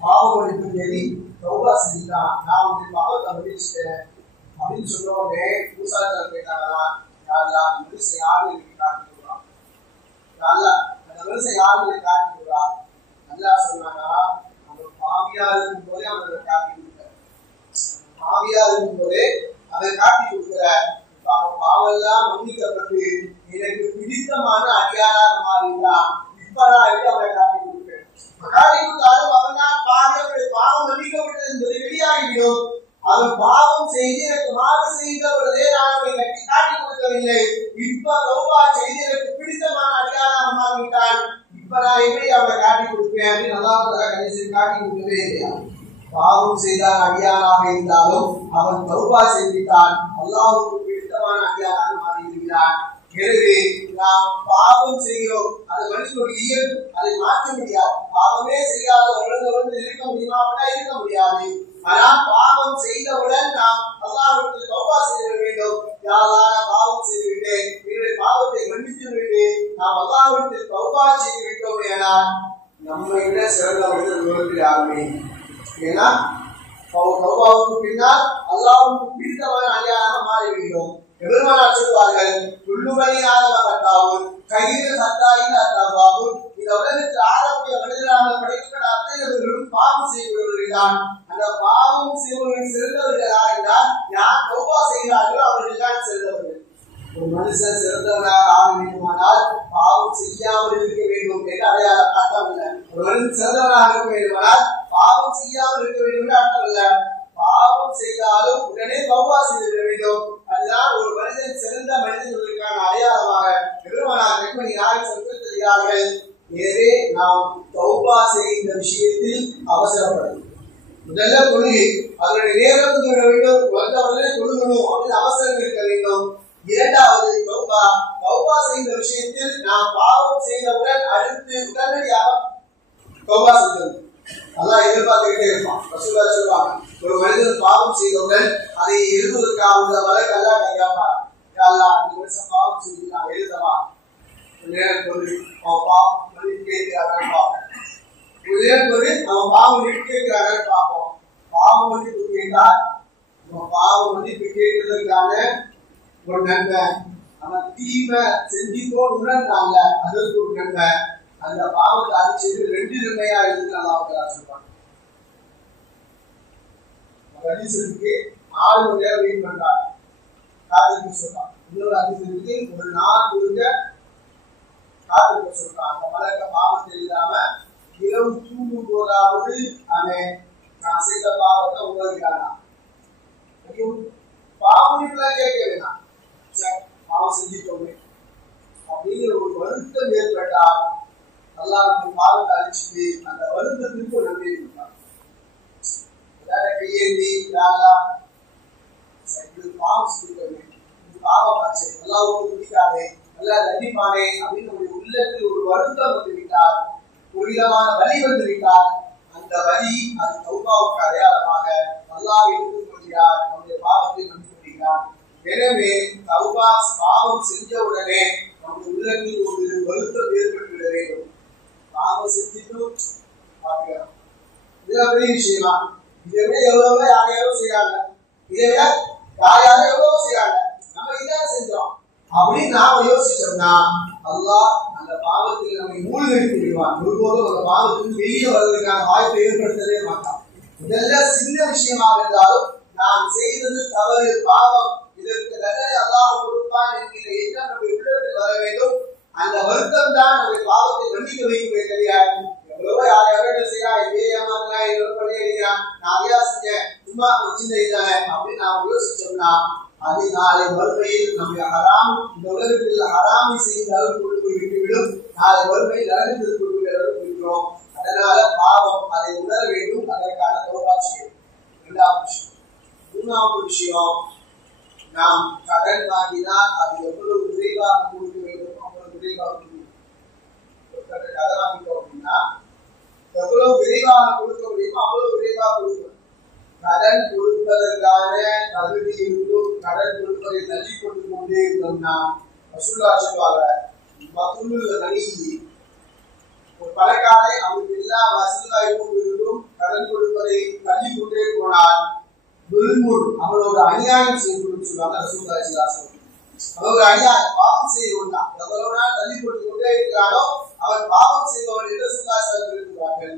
பாவம் மன்னிப்பு தேடி தௌபா செஞ்சுட்டான், நான் உன்னுடைய பாவத்தை மன்னிச்சுட்டேன் அப்படின்னு சொன்ன உடனே மூசா அலைஹிஸ்ஸலாம் கேட்டாங்களா, யா அல்லாஹ், அந்த மனுஷன் யாரு எனக்கு காட்டி கொடுறான், அந்த மனுஷன் யாரு எனக்கு காட்டி கொடுறான். அல்லாஹ் சொன்னானா, அவன் பாவியா இருக்கும் போதே அவனை காட்டி கொடுத்தார், பாவியா இருக்கும் போதே அதை காட்டி கொடுக்கிற. அவன் பாவெல்லாம் மன்னிக்கப்பட்டு எனக்கு பிடித்தமான அடியாராக மாறிவிட்டான். இப்பதான் அவனை காட்டி கொடுப்பேன். காட்டி கொடுத்தாலும் அவன் தான் பாவியவருடைய பாவம் மன்னிக்கப்பட்டது என்பது வெளியாகிவிடும். அவன் பாவம் செய்து எனக்கு மாறு செய்த பொழுதே நான் அவனை காட்டி கொடுக்கவில்லை. இப்ப தௌபா செய்து எனக்கு பிடித்தமான அடியாராக மாறிவிட்டான். இப்ப நான் எப்படி அவனை காட்டி கொடுப்பேன் அப்படின்னு அல்லாஹ் கடைசி காட்டி கொடுக்கவே இல்லையா. பாவம் செய்தான் அடியானாக இருந்தாலும் அவன் தௌபா செய்துவிட்டான், அல்லாஹ்வுக்கு பிடித்தமான அடியானாக மாறிவிடுகிறான். எனவே நாம் பாவம் செய்கிறோம், அது மனிதனுடைய இயல்பு, அதை மாற்ற முடியாது. பாவமே செய்யாத விழுந்து இருக்க முடியுமா அப்படின்னா இருக்க முடியாது. ஆனால் பாவம் செய்தவுடன் நாம் அல்லாஹ்விடத்தில் தௌபா செய்ய வேண்டும். யா அல்லாஹ், நான் பாவம் செய்துவிட்டேன், என்னுடைய பாவத்தை பிடித்தவன் அழியாமல் மாறிவிடுகிறோம். எபெருமானார் சொல்வார்கள், உள்ளுமணியாக கட்டாவும் கையில் சத்தாயின் அத்தாவும், இந்த உலகத்தில் ஆரம்பிய மனிதராக படைக்கப்பட்ட அத்தனைவர்களும் பாவம் செய்யப்படுவதுதான். அந்த பாவம் செய்வர்கள் சிறந்தவர்கள் யாரென்றால் யார் தௌபா செய்கிறார்களோ அவர்கள் தான் சிறந்தவர்கள். ஒரு மனுஷன் சிறந்தவனாக ஆக வேண்டுமானால் பாவம் செய்யாமல் இருக்க வேண்டும் என்று அடையாள அர்த்தம் இல்லை. ஒரு மனிதன் சிறந்தவனாக இருக்க வேண்டுமானால் பாவம் செய்யாமல் இருக்க வேண்டும் என்று அர்த்தம் இல்லை. பாவம் செய்தாலும் உடனே தௌபா செய்து வேண்டும். அதுதான் ஒரு மனிதன் சிறந்த மனிதர்களுக்கான அடையாளமாக பெருமானார் கண்மணி நாயகம் சொல்லியிருக்கிறார்கள். எனவே நாம் தௌபா செய்கின்ற விஷயத்தில் அவசரப்படும். முதல்ல கொள்கை, அதனுடைய நேரம் சொல்ல வேண்டும், வந்தவுடனே கொள்கணும் அப்படின்னு அவசரம் இருக்க வேண்டும். இரண்டாவது தௌபா செய்கின்ற விஷயத்தில் நாம் பாவம் செய்தவுடன் அடுத்து உடனடியாக தௌபா செய்வது அல்லாஹ் எதிர்பார்த்துக்கிட்டே இருப்பான். ரசூலுல்லாஹ் சொல்வாங்க, ஒரு மனிதன் பாவம் செய்தவுடன் அதை எழுதுவதற்காக வழக்கு அல்லாஹ் கேட்பார். அல்லாஹ் இந்த வருஷம் பாவம் செய்து நான் எழுதவா? நேரம் பொருள் அவன் பாவம் கேட்கிறார்கள் பார்ப்போம். நேரம் பொருள் அவன் பாவம் கேட்கிறார்கள் பார்ப்போம். பாவம் மன்னிப்பு கேட்டால் பாவம் மன்னிப்பு கேட்கிறதுக்கான ஒரு நன்மை, அவன் தீமை செஞ்சிக்கோன்னு உணர்ந்தாங்க, அதற்கு ஒரு நன்மை. அந்த பாவத்தை அடிச்சது 2 நன்மையா இருக்கு. நல்லா சொல்றாங்க, அதிசயத்துக்கு 6 மணி நேரம் வெயிட் பண்றாங்க, காத்திருக்க சொல்றாங்க. இன்னொரு அதிசயத்துக்கு ஒரு நாள் முழுக்க காத்திருக்க சொல்றாங்க. அந்த மலக்க பாவத்தை இல்லாம இரவு தூங்கும் போதாவது அவன் நான் செய்த பாவத்தை உணர்கிறானா? பாவம் கேட்க வேணாம், பாவம் செஞ்சுக்கோங்க அப்படிங்கிற ஒரு வருத்தம் ஏற்பட்டால் அல்லாஹ்வின் பாவத்தை அழிச்சுட்டு அந்த வருத்தத்திற்கு நன்றி கொடுப்பாங்க. கையேந்தி பாவம் செஞ்சுக்கோங்க, பாவம் ஆச்சு, அல்லாஹ்வுக்கு பிடிக்காதே, நல்லா தண்டிப்பானே அப்படின்னு நம்முடைய உள்ளத்தில் ஒரு வருத்தம் வந்து விட்டால், ஒரு விதமான வலி வந்து விட்டால், அந்த வலி அது தௌபாவுக்கு அடையாளமாக அல்லாஹ் எடுத்துக்கொள்கிறார், நம்முடைய பாவத்தை நம்பிக்கொள்கிறார். எனவே தௌபா பாவம் செஞ்ச உடனே நம்முடைய உள்ளத்தில் ஒரு வருத்தம் ஏற்பட்டுவிட வேண்டும். பாவம் செஞ்சுட்டும் பார்க்கலாம், இதெல்லாம் பெரிய விஷயமா? இதை விட எவ்வளவு யாரையாவது செய்யறாங்க, இதை விட யாரையாவது எவ்வளவு செய்யறாங்க, நம்ம இதான் செஞ்சோம் அப்படின்னு நாம யோசிச்சோம்னா அல்லாஹ் அந்த பாவத்தில் நம்மை மூழ்கடித்து விடுவான். ஒருபோதும் அந்த பாவத்திற்கு வெளியே வருவதற்கான வாய்ப்பை ஏற்படுத்தவே மாட்டான். இதெல்லாம் சின்ன விஷயமாக இருந்தாலும் நான் செய்தது தவறு, பாவம், இதற்கு தண்டனை அல்லாஹ் கொடுப்பான் என்கிற எண்ணம் நம்முடைய உள்ளத்தில் வர வேண்டும். அந்த வருத்தம் தான் நம்முடைய பாவத்தை மன்னிக்க வைக்கவே கிடையாது. எவ்வளவோ யாரையாவது செய்யறா, இதே ஏமாத்துறா, எவ்வளவு பண்ணி அடிக்கிறான், நான் அதையா செஞ்சேன், சும்மா ஒரு சின்ன இதுதானே அப்படின்னு நாம் யோசிச்சோம்னா அது நாளை மறுமையில் நம்முடைய ஹராம், இந்த உலகத்தில் ஹராமி செய்த அளவுக்கு கொண்டு போய் விட்டுவிடும். நாளை மறுமையில் நரகத்தில் கொண்டு போய் அளவுக்கு இருக்கிறோம். அதனால பாவம் அதை உணர வேண்டும், அதற்கான தௌபா செய்யும். 2வது விஷயம். 3வது விஷயம், நாம் கடன் வாங்கினால் அது எவ்வளவு விரைவாக கொடுக்க வேண்டும், அவ்வளவு விரைவாக கொடுக்கணும். கடன் வாங்கிட்டோம் அப்படின்னா எவ்வளவு விரைவாக கொடுக்க முடியுமோ அவ்வளவு விரைவாக கொடுக்கணும். கடன் கொடுப்பதற்கான தகுதி இருந்தும் கடன் கொடுப்பதை தள்ளி கொண்டு கொண்டே இருந்தோம்னா ரசூலுல்லாஹ் சொல்வாங்க, ஒரு பணக்காரை அவருக்கு எல்லா வசதி வாய்ப்பும் இருந்தும் கடன் கொடுப்பதை தள்ளி கொண்டே போனால் அவனோட அநியாயம் செய்யணும்னு சொல்லுவாங்க ரசூலுல்லாஹி ஸல்லல்லாஹு அலைஹி வஸல்லம். அவன் ஒரு அநியாயம் பாவம் செய்யணும்னா எவ்வளவு நாள் தள்ளி கொண்டு கொண்டே இருக்கிறானோ அவன் பாவம் செய்பவன் என்று ரசூலுல்லாஹி ஸல்லல்லாஹு அலைஹி வஸல்லம் சொல்றார்கள்.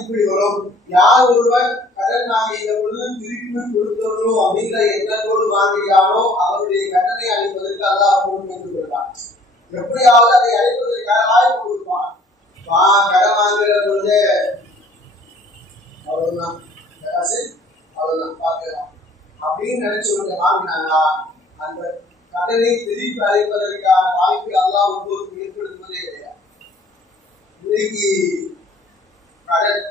இப்படி வரும், யார் ஒருவன் கடன் வாங்கிய பொழுது திருப்பி கொடுத்தவர்களோ அப்படிங்கிற எண்ணத்தோடு வாங்குகிறானோ அவருடைய கடனை அளிப்பதற்கு அல்லாஹ் பொறுப்பேற்றுக் கொள்வான். எப்படியாவது அதை அளிப்பதற்கான வாய்ப்பு கொடுப்பான். கடன் வாங்குகிற பொழுது அவ்வளவுதான் அவ்வளவுதான் பார்க்கலாம் அப்படின்னு நினைச்சு வாங்கினாங்கன்னா அந்த கடனை திருப்பி அளிப்பதற்கான வாய்ப்பை அல்லாஹ் ஒவ்வொருக்கும் ஏற்படுத்துவதே கிடையாது. இன்னைக்கு கடன்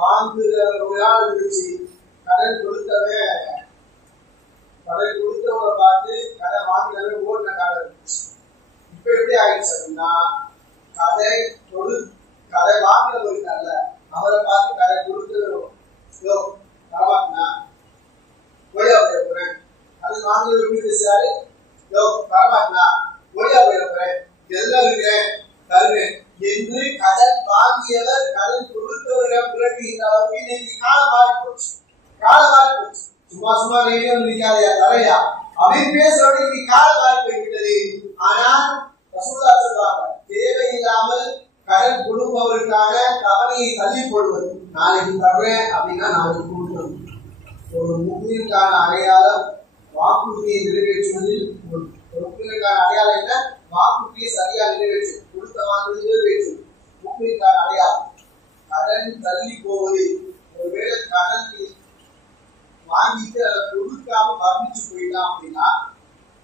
வாங்குறவர்களால் இருந்துச்சு, கடன் கொடுத்தவனை பார்த்து கடன் வாங்குறவன் ஓடின காலம் இருந்துச்சு. இப்ப எப்படி ஆயிடுச்சு அப்படின்னா கடை வாங்குறவருக்கு அல்ல, அவரை பார்த்து கடை கொடுத்துருவோம் தரமாட்டினா ஒழியா போயிட போறேன், அது வாங்குறது எப்படி பேசுறாரு, தரமாட்டினா ஒழியா போயிட போறேன், எல்லாம் இருக்கிறேன் தருவேன் என்று கடன் வாங்கியவர் கடன் கொடுத்தவரிடம் பிறகு இந்த அளவுக்கு இன்னைக்கு காலம் மாறி போச்சு. சும்மா சும்மா வெளியே வந்து நிக்காதையா தரையா அப்படின்னு பேசுறவனுக்கு நீ காலம் மாறி போய்விட்டது. ஆனால் ரசூலுல்லாஹ் சொல்றாங்க, தேவையில்லாமல் கடன் கொடுப்பவருக்கான தவணையை தள்ளி போடுவது. நாளைக்கு தர்றேன் அப்படின்னா நாளைக்கு கொடுக்கணும். ஒரு முஸ்லிமுக்கான அடையாளம் வாக்குறுதியை நிறைவேற்றுவதில் ஒரு முஸ்லிமுக்கான அடையாளம் என்ன? வாக்குறுதியை சரியா நிறைவேற்றும், கொடுத்த வாக்குறுதி நிறைவேற்றும் முஸ்லிமுக்கான அடையாளம். கடன் தள்ளி போவது, ஒருவேளை கடன் வாங்கிட்டு அதை கொடுக்காம மரணிச்சு போயிட்டான் அப்படின்னா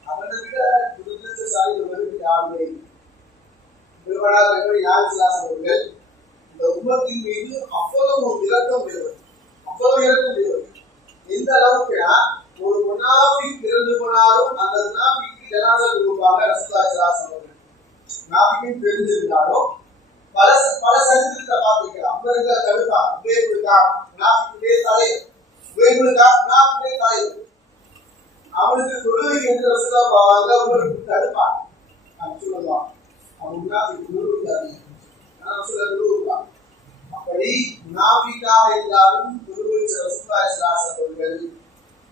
அவனை விட துரதிருஷ்டசாலி ஒருவருக்கு யாருமே. பெருமானார் அவர்கள் இந்த உம்மத்தின் மீது அவ்வளவு இரக்கம் உடையவர், அவ்வளவு இரக்கம் உடையவர். எந்த அளவுக்குனா ஒரு முனாஃபிக் பிறந்து போனாலும் அந்த முனாஃபிக்கு ஜனாஸா கொடுப்பாங்க ரசூலுல்லாஹி ஸல்லல்லாஹு அலைஹி வஸல்லம். முனாஃபிக்கு தெரிஞ்சிருந்தாலும் பல சரித்திரத்தை பார்த்திருக்கிறோம். அம்பருக்கா தடுப்பா உபயோகிக்கா முனாஃபிக்குடைய தலைவர், உபயோகிக்கா முனாஃபிக்குடைய தலைவர். அவனுக்கு தொழுகை என்று ரசூலுல்லாஹ் பாவாங்க உங்களுக்கு தடுப்பா அப்படி சொல்லுவான். அவன் முனாஃபிக் தொழுகிறாரு, ரசூலுல்லாஹ் தொழுகிறார். அப்படி முனாஃபிக்காக இருந்தாலும் தொழுகிற ரசூலுல்லாஹி ஸல்லல்லாஹு அலைஹி வஸல்லம்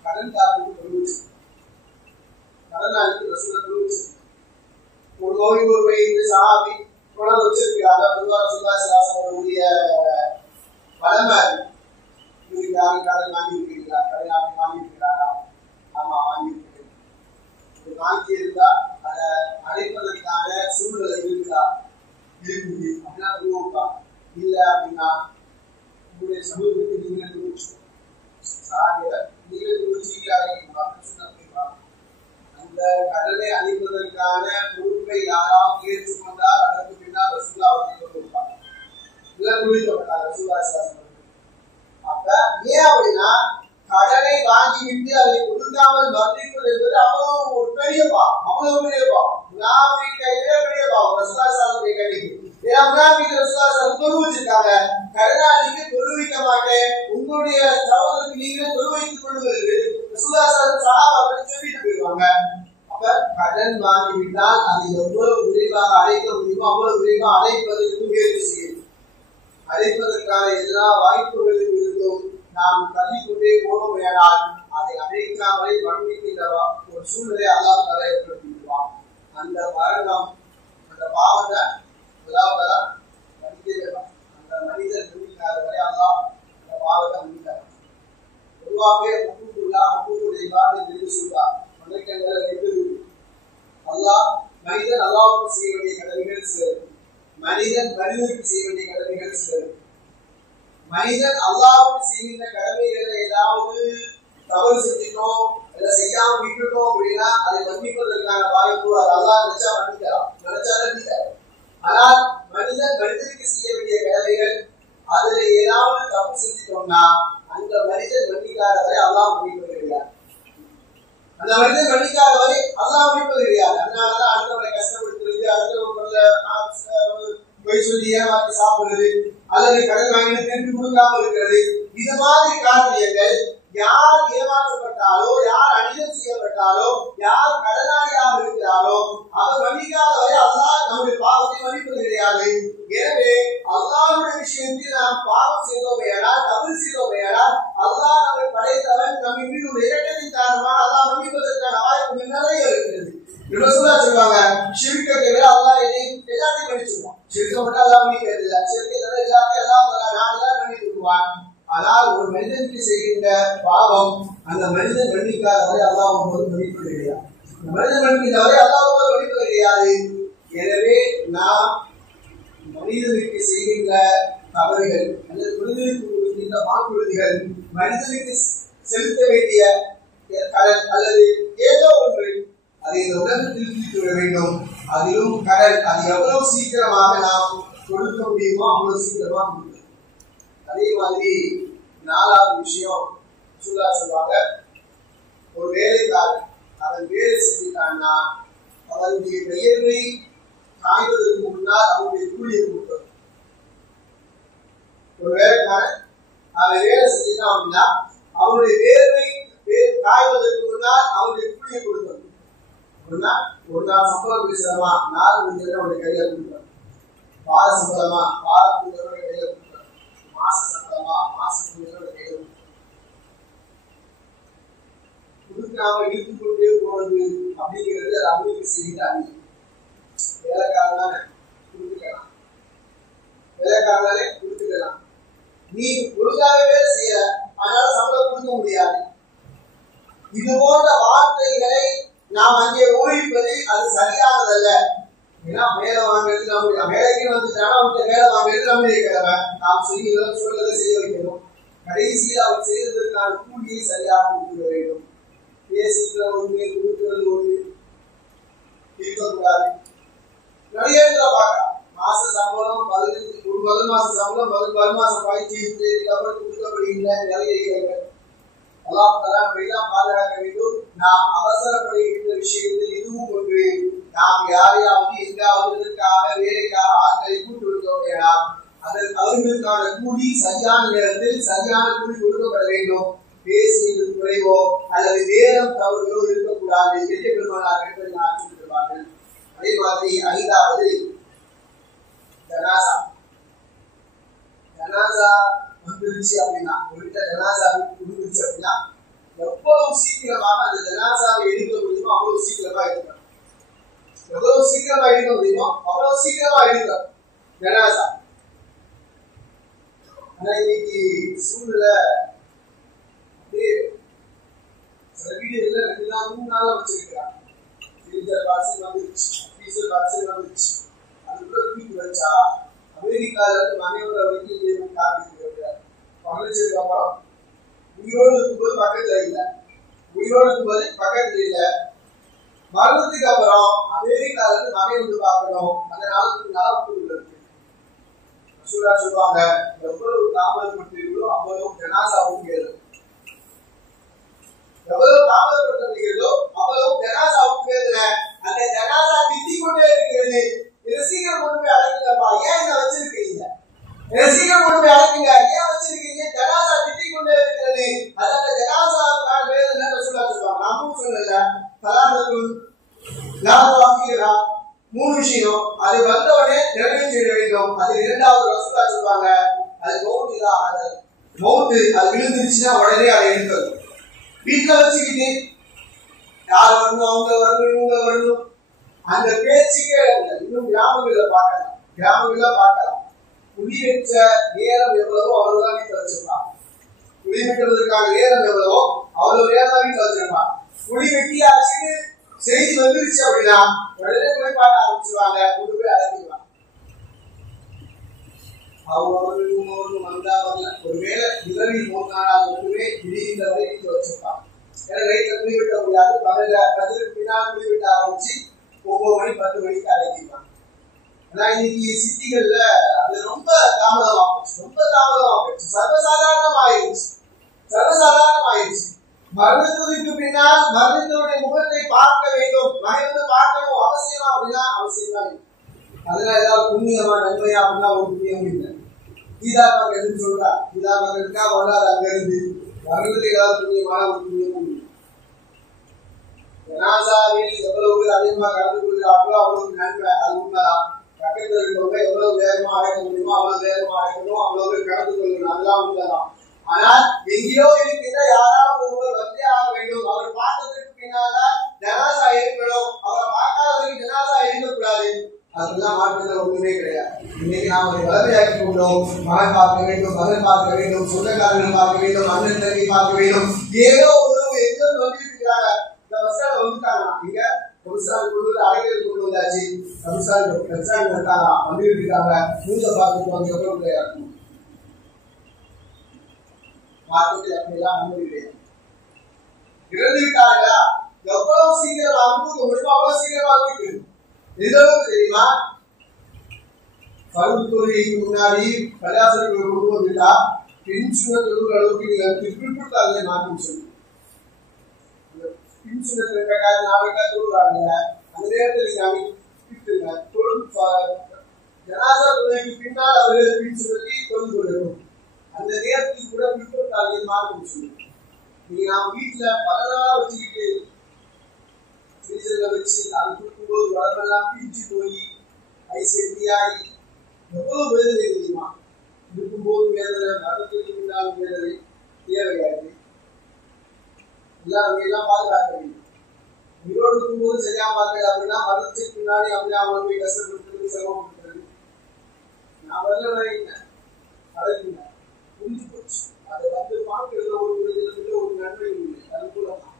கடன்காரனுக்கு தொழுவிச்சு, கடனாளிக்கு ரசூலுல்லாஹ் தொழுவிச்சு. ஒரு நோய் ஒருவரை சஹாபி தொடர்ந்து வச்சிருக்கிறாங்க. ரசூலுல்லாஹி ஸல்லல்லாஹு அலைஹி வஸல்லம் வளமை இவருக்கு யாரும் கடன் வாங்கியிருக்கிறீங்களா, கடன் வாங்கியிருக்கிறாரா? ஆமா வாங்கியிருக்கிறேன். வாங்கி இருந்தா அதை அடைப்பதற்கான சூழ்நிலை இருக்குதா? இருக்குது அப்படின்னா உருவாக்கா. இல்ல அப்படின்னா உங்களுடைய சமூகத்துக்கு நீங்க அந்த கடனை அளிப்பதற்கான பொறுப்பை யாராவது ஏற்றுக்கொண்டால் அதற்கு பின்னால் ரசூலுல்லாஹ் அவர்கள் கொடுப்பாங்க. விலக்குவிக்கப்பட்டார் ரசூலுல்லாஹி ஸல்லல்லாஹு அலைஹி வஸல்லம். அப்ப ஏன் அப்படின்னா கடனை வாங்கிவிட்டு அதை கொடுக்காமல் மரணிப்பது என்பது அவ்வளவு ஒரு பெரிய பாவம், அவ்வளவு பெரிய பாவம். முனாஃபிக்கையே பெரிய பாவம் ரசூலுல்லாஹி ஸல்லல்லாஹு அலைஹி வஸல்லம். ஏன் முனாஃபிக் ரசூலுல்லாஹி ஸல்லல்லாஹு அலைஹி வஸல்லம் தொழுவிச்சிருக்காங்க, கடனாளிக்கு தொழுவிக்க மாட்டேன், உங்களுடைய சகோதரருக்கு நீங்க தொழுவித்துக் கொள்வது ரசூலுல்லாஹி ஸல்லல்லாஹு அலைஹி வஸல்லம் சஹாபாக்கள் சொல்லிட்டு போயிடுவாங்க. அப்ப கடன் வாங்கிவிட்டால் அதை எவ்வளவு விரைவாக அடைக்க முடியுமோ அவ்வளவு விரைவாக அடைப்பதற்கு முயற்சி செய்யும். அடைப்பதற்கான எல்லா வாய்ப்புகளிலும் இருந்தும் நாம் தள்ளிக்கொண்டே போனோம் என்றால் அதை அடைக்காமலே மரணிக்கின்ற ஒரு சூழ்நிலை அல்லாஹ் தஆலா ஏற்படுத்திடுவான். அந்த மரணம், அந்த பாவத்தை முதலாவதா மன்னிக்கவே அந்த மனிதர் மன்னிக்காத வரை அல்லாஹ் அந்த பாவத்தை மன்னிக்கிறார். பொதுவாகவே ஹுக்கூக்குடைய இபாதத் என்று சொல்றார். வணக்கங்களை வைப்பது அல்லாஹ் மனிதன் அல்லாஹ்வுக்கு செய்ய வேண்டிய கடமைகள் சிலர், மனிதன் மனிதனுக்கு செய்ய வேண்டிய கடமைகள் சிலர். மனிதன் அல்லாஹ்வுக்கு செய்கின்ற கடமைகளை ஏதாவது தவறு செஞ்சிட்டோம் இல்ல செய்யாம விட்டுட்டோம் அப்படின்னா அதை மன்னிப்பதற்கான வாய்ப்பு அது அல்லாஹ் நினைச்சா மன்னிக்கலாம், நினைச்சா மன்னிக்கலாம். ஆனால் மனிதன் மனிதனுக்கு செய்ய வேண்டிய கடமைகள் அதுல ஏதாவது தப்பு செஞ்சிட்டோம்னா அந்த மனிதன் மன்னிக்காத வரை அல்லாஹ் மன்னிப்பது கிடையாது. அந்த மனிதன் மன்னிக்காத வரை அல்லாஹ் மன்னிப்பது கிடையாது. அதனாலதான் அடுத்தவரை கஷ்டப்படுத்துறது, அடுத்தவங்க போய் சொல்லி ஏமாற்றி சாப்பிடுறது அல்லது கடன் வாங்கிட்டு திருப்பி கொடுக்காம இருக்கிறது, இது மாதிரி காரியங்கள் யார் ஏமாற்றப்பட்டாலோ, யார் அநியாயம் செய்யப்பட்டாலோ, யார் கடனாளியாக இருக்கிறாரோ அவர் மன்னிக்காத வரை அல்லாஹ் நம்முடைய பாவத்தை மன்னிப்பது கிடையாது. எனவே அல்லாஹ்வுடைய விஷயத்தில் நாம் பாவம் செய்தோமையானால், தவறு செய்தோமையானால் அல்லாஹ் நம்மை படைத்தவன், நம்ம மீது ஒரு இரக்கத்தின் காரணமாக அல்லாஹ் மன்னிப்பதற்கான வாய்ப்பு நிறைய இருக்கிறது. சொல்லுவாங்க ஷிர்க்கை விட அல்லாஹ் எல்லாத்தையும் மன்னிச்சிருவான். ஷிர்க்கை மட்டும் அல்லாஹ் மன்னிக்கிறது இல்லை, ஷிர்க்கை தவிர எல்லாத்தையும் அல்லாஹ் மன்னித்துவான். ஆனால் ஒரு மனிதனுக்கு செய்கின்ற பாவம் அந்த மனிதன் மன்னிக்காத வரை அல்லாஹ் மன்னிப்பது கிடையாது. மனிதன் மன்னிக்கின்ற வரை அல்லாஹ் மன்னிப்பது கிடையாது. எனவே நாம் மனிதனுக்கு செய்கின்ற தவறுகள் அல்லது மனிதனுக்கு கொடுக்கின்ற வாக்குறுதிகள், மனிதனுக்கு செலுத்த வேண்டிய கடன் அல்லது ஏதோ ஒன்று அதை இந்த உலகத்தில் தீர்த்து விட வேண்டும். அதிலும் கடன் அது எவ்வளவு சீக்கிரமாக நாம் கொடுக்க முடியுமோ அவ்வளவு சீக்கிரமாக கொடுக்கணும். அதே மாதிரி நாலாவது விஷயம் சொல்லுவாங்க, ஒரு வேலைக்காரன் அதன் வேலை செஞ்சுட்டான்னா அவருடைய பெயர்வை காய்வதற்கு முன்னால் அவருடைய கூலியை கொடுக்கணும். ஒரு வேலைக்காரன் அவன் வேலை செஞ்சுட்டான் அப்படின்னா அவனுடைய வேர்வை காய்வதற்கு முன்னால் அவனுடைய கூலியை கொடுக்கணும். ஒரு நாள் சம்பளம் பேசுறமா, நாள் முடிஞ்சவரை அவனுடைய கையில கொடுக்கணும். வார சம்பளமா, வார முடிஞ்சவரை கையில கொடுக்கணும். மாச சம்பளமா, மாசம் முடிஞ்சவரை கையில கொடுக்கணும். கொடுக்காம இழுத்து கொண்டே போறது அப்படிங்கிறது அவங்களுக்கு செய்தாங்க. வேலைக்காரனால கொடுத்துக்கலாம், வேலைக்காரனாலே கொடுத்துக்கலாம். நீ ஒழுங்காக வேலை செய்ய அதனால சம்பளம் கொடுக்க முடியாது. இது போன்ற வார்த்தைகளை நாம் அங்கே ஊழிப்பது அது சரியானதல்ல. ஏன்னா வேலை வாங்குறது நம்முடைய வேலைக்கு வந்துட்டானா அவன்கிட்ட வேலை வாங்குறது நம்முடைய கடமை. நாம் செய்யணும், சொல்றதை செய்ய வைக்கணும். கடைசியில் அவர் செய்வதற்கான கூலியை சரியாக கொடுக்க வேண்டும். பேசிக்கிற ஒன்று கொடுக்கிறது ஒன்று இருக்கக்கூடாது. நிறைய பார்க்கலாம். மாச சம்பளம் 15 முதல் மாச சம்பளம் மறு மாசம் பயிற்சி அப்புறம் கொடுக்கப்படுகின்ற நிறைய அல்லாஹ் நம்மையெல்லாம் பாதுகாக்க வேண்டும். நாம் அவசரப்படுகின்ற விஷயத்தில் இதுவும் ஒன்று. நாம் யாரையாவது எங்காவது இதற்காக வேலைக்காக ஆட்களை கூட்டு விடுத்தோம் வேண்டாம். அவர்களுக்கான கூலி சரியான நேரத்தில் சரியான கூலி கொடுக்கப்பட வேண்டும். பேசியது குறைவோ அல்லது நேரம் தவறுகளோ இருக்கக்கூடாது என்று பெருமானார் என்பதை ஆட்சியிருப்பார்கள். அதே மாதிரி 5வது ஜனாசா. ஜனாசா வந்துருச்சு அப்படின்னா, ஒரு ஜனாசா வந்துருச்சு அப்படின்னா எவ்வளவு சீக்கிரமாக அந்த ஜனாசாவை எடுக்க முடியுமோ அவ்வளவு சீக்கிரமா எடுக்கணும். எவ்வளவு சீக்கிரமா எடுக்க முடியுமோ அவ்வளவு சீக்கிரமா எடுக்கணும் ஜனாசா. ஆனா இன்னைக்கு சூழ்நிலை சில வீடுகள்ல 2 நாள் 3 நாளா வச்சிருக்கிறாங்க. ஃப்ரீசர் பாக்ஸ் வந்துருச்சு, ஃப்ரீசர் பாக்ஸ் வந்துருச்சு. அதுக்குள்ள தூக்கி வச்சா அமெரிக்கால இருந்து மனையோட வரைக்கும் காத்திட்டு இருக்கிறார். வளர்ச்சதுக்கு அப்புறம் உயிரோடு இருக்கும்போது பக்கத்துல இல்லை, உயிரோடு இருக்கும்போது பக்கத்துல இல்லை. மரணத்துக்கு அப்புறம் அமெரிக்கால இருந்து மகை வந்து பார்க்கணும். அதனால இருக்கு சொல்லுவாங்க, எவ்வளவு தாமதப்பட்டீர்களோ அவ்வளவு ஜனாசாவும் கேள்வி, எவ்வளவு தாமதப்படுத்தப்படுகிறதோ அவ்வளவு ஜனாசாவும் கேள்வி. அந்த ஜனாசா திட்டி கொண்டே இருக்கிறது. இதை சீக்கிரம் கொண்டு போய் அழைக்கலப்பா, ஏன் இதை வச்சிருக்கீங்க? இதை சீக்கிரம் கொண்டு போய் அழைக்குங்க, ஏன் வச்சிருக்கீங்க? ஜனாசா திட்டி கொண்டே இருக்கிறது. அதனால ஜனாசா வேதனை சொல்லுவாங்க. நாமும் சொல்லல தலாமத்துள் லாவாக்கியரா 3 விஷயம். அது வந்தவனே நிறைவேற்றிட வேண்டும். அது 2வது ரசூலா சொல்வாங்க, அது மௌத்து அது விழுந்துருச்சுன்னா உடனே அதை எடுக்கணும். வீட்டுல வச்சுக்கிட்டு யார் வரணும், அவங்க வரணும், இவங்க வரணும், அந்த பேச்சுக்கே இன்னும் கிராமங்கள்ல பார்க்கலாம். குடி வச்ச நேரம் எவ்வளவோ அவ்வளவுதான் வீட்டுல வச்சிருப்பாங்க. குடி வெட்டுவதற்கான நேரம் எவ்வளவோ அவ்வளவு நேரம் தான் வீட்டுல வச்சிருப்பாங்க. குடி வெட்டியாச்சுன்னு செய்தி வந்துருச்சு அப்படின்னா உடனே போய் பார்க்க ஆரம்பிச்சுவாங்க, கொண்டு போய் அழைச்சிடுவாங்க. அவங்க வந்தா வரல, ஒருவேளை இரவில் 3 நாளாக மட்டுமே திடீர்ந்த வரை வீட்டுல வச்சிருப்பாங்க. ஏன்னா நைட்ல குடி வெட்ட முடியாது. பதிலுக்கு பின்னால் குடி வெட்ட ஆரம்பிச்சு 9 மணி 10 மணிக்கு அழைக்கிடுவாங்க. ஆனா இன்னைக்கு சிட்டிகள்ல அது ரொம்ப தாமதமாகிடுச்சு, சர்வசாதாரணமாயிருச்சு. மரணத்துக்கு பின்னால் மரணத்தினுடைய முகத்தை பார்க்க வேண்டும், மகன் பார்க்கணும் அவசியமா அப்படின்னா அவசியம் தான். அதனால ஏதாவது புண்ணியமா நன்மையா அப்படின்னா ஒரு புண்ணியம் இல்லை. கீதா பார்க்க எதுன்னு சொல்றா, கீதா பார்க்கறதுக்கா வராது, அங்க இருந்து மரணத்துல ஏதாவது புண்ணியமான ஒரு புண்ணியமும் இல்லை. ஜனாசாவில் எவ்வளவு அதிகமா கலந்து கொள்கிறார்களோ அவ்வளவு நன்மை, அது உண்மைதான். பக்கத்தில் இருக்கிறவங்க எவ்வளவு வேகமா அடைக்க முடியுமோ அவ்வளவு வேகமா அடைக்கணும், அவ்வளவு கலந்து கொள்ளணும், அதெல்லாம் உண்மைதான். ஆனால் எங்கேயோ இருக்கின்ற யாராவது ஒருவர் வந்தே ஆக வேண்டும். அவர் பார்த்ததற்கு பின்னால ஜனாசா இருக்கணும், அவரை பார்க்காதவருக்கு ஜனாசா இருக்கக்கூடாது. அதெல்லாம் மாற்றங்கள் ஒன்றுமே கிடையாது. இன்னைக்கு நாம் அதை வளமையாக்கி கொண்டோம். மகன் பார்க்க வேண்டும், மகன் பார்க்க வேண்டும், சொந்தக்காரர்கள் பார்க்க வேண்டும், அண்ணன் தங்கி பார்க்க வேண்டும். ஏதோ ஒரு எங்கோ வந்துட்டு இருக்கிறாங்க. இந்த பஸ்ஸால வந்துட்டாங்க, இங்க பஸ்ஸால் கொண்டு அடைக்கிறது கொண்டு வந்தாச்சு, பஸ்ஸால் வந்துட்டாங்க, வந்துட்டு இருக்காங்க. மூஞ்ச பார்த்துட்டு வந்து எவ்வளவு கிடையாது. மாற்றத்தில் அப்படியெல்லாம் அனுமதி கிடையாது. இறந்து விட்டார்களா எவ்வளவு சீக்கிரம் அனுப்ப முடியுமோ அவ்வளவு சீக்கிரமா போயிட்டு எந்த அளவுக்கு தெரியுமா? தொழுகைக்கு முன்னாடி பரியாசர்கள் கொண்டு வந்துட்டா பின்சுன தொழுகிற அளவுக்கு நீங்க திருப்பிட்டு அதில் மாற்றம் சொல்லு. பின்சுன 4 தொழுகிறாங்க, அந்த நேரத்தில் நீங்க அமைத்துங்க. ஜனாசா தொழுகைக்கு பின்னால் அவர்கள் பின்சுனத்தை தொழுது கொள்ளணும். அந்த நேரத்தில் கூட பிற்பட்டாளியை மாற்றம் சொல்லுங்க. நீங்க நாம வீட்டுல பல நாளா வச்சுக்கிட்டு ஃப்ரீசர்ல வச்சு அது கொடுக்கும்போது உடம்பெல்லாம் பிரிஞ்சு போய் ஐஸ் கட்டியாகி எவ்வளவு வேதனை தெரியுமா? இருக்கும்போது வேதனை, மரணத்துக்கு முன்னாலும் வேதனை தேவையாது. எல்லாம் பாதுகாக்க வேண்டும். உயிரோடு இருக்கும்போது சரியா பார்க்கல அப்படின்னா மரணத்துக்கு முன்னாடி அப்படியே அவங்களை போய் கஷ்டப்படுத்துறது சிரமப்படுத்துறது. நான் வரல அழைக்கிறேன் புரிஞ்சு போச்சு. அதை பார்க்கிறது ஒரு நன்மை இல்லை, அனுகூலமா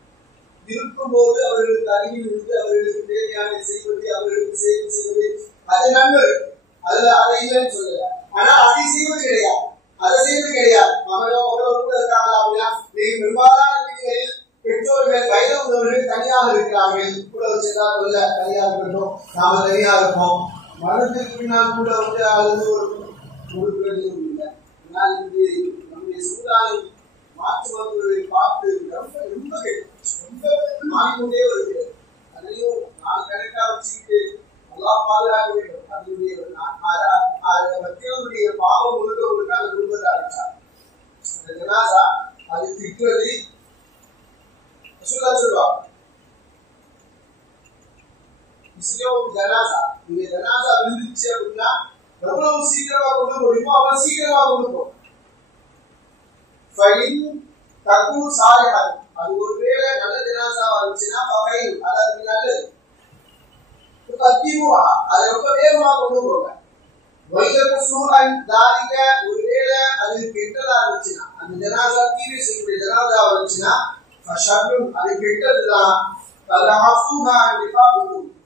இருக்கும்போது அவர்களுக்கு அருகில் இருந்து அவர்களுக்கு தேவையான செய்வது, அவர்களுக்கு சேவை செய்வது அது நன்மை. அதுல அதை இல்லைன்னு சொல்லல. ஆனா அதை செய்வது கிடையாது, அதை செய்வது கிடையாது. மகளோ கூட இருக்காங்களா அப்படின்னா நீங்க பெரும்பாலான வீடுகளில் பெற்றோர்கள் வயது உள்ளவர்கள் தனியாக இருக்கிறார்கள். கூட வச்சிருந்தா சொல்ல தனியாக இருக்கட்டும், நாம தனியாக இருப்போம். மரணத்துக்கு பின்னால் கூட அழுது ஒரு பிரச்சனையும் இல்லை. ஆனால் இது நம்முடைய சமுதாயம் மாற்று மருத்துவர்களை பார்த்து ரொம்ப ரொம்ப ரொம்ப மாறிக்கொண்டே வருகிறது. அதையும் நான் கரெக்டா வச்சுக்கிட்டு நல்லா பாதுகாக்க வேண்டும். அதனுடைய மக்களுடைய பாவம் முழுக்க அந்த குடும்பத்தை அழைச்சார். அந்த ஜனாசா அது திட்டுறது சொல்லுவாங்க. ஜனாசா இந்த ஜனாசா விழுந்துச்சு அப்படின்னா எவ்வளவு சீக்கிரமா கொண்டு போறீமோ அவ்வளவு சீக்கிரமா கொண்டு போகும். அது ஒருவேளை நல்ல ஜனாசாவா இருந்துச்சுன்னா அதாவது நல்லது அதை ரொம்ப வேகமா கொண்டு போங்க. ஒருவேளை அது கெட்டதா இருந்துச்சுன்னா அந்த ஜனாசா தீர்வு செய்யக்கூடிய ஜனாசாவா இருந்துச்சுன்னா அது கெட்டதுதான்.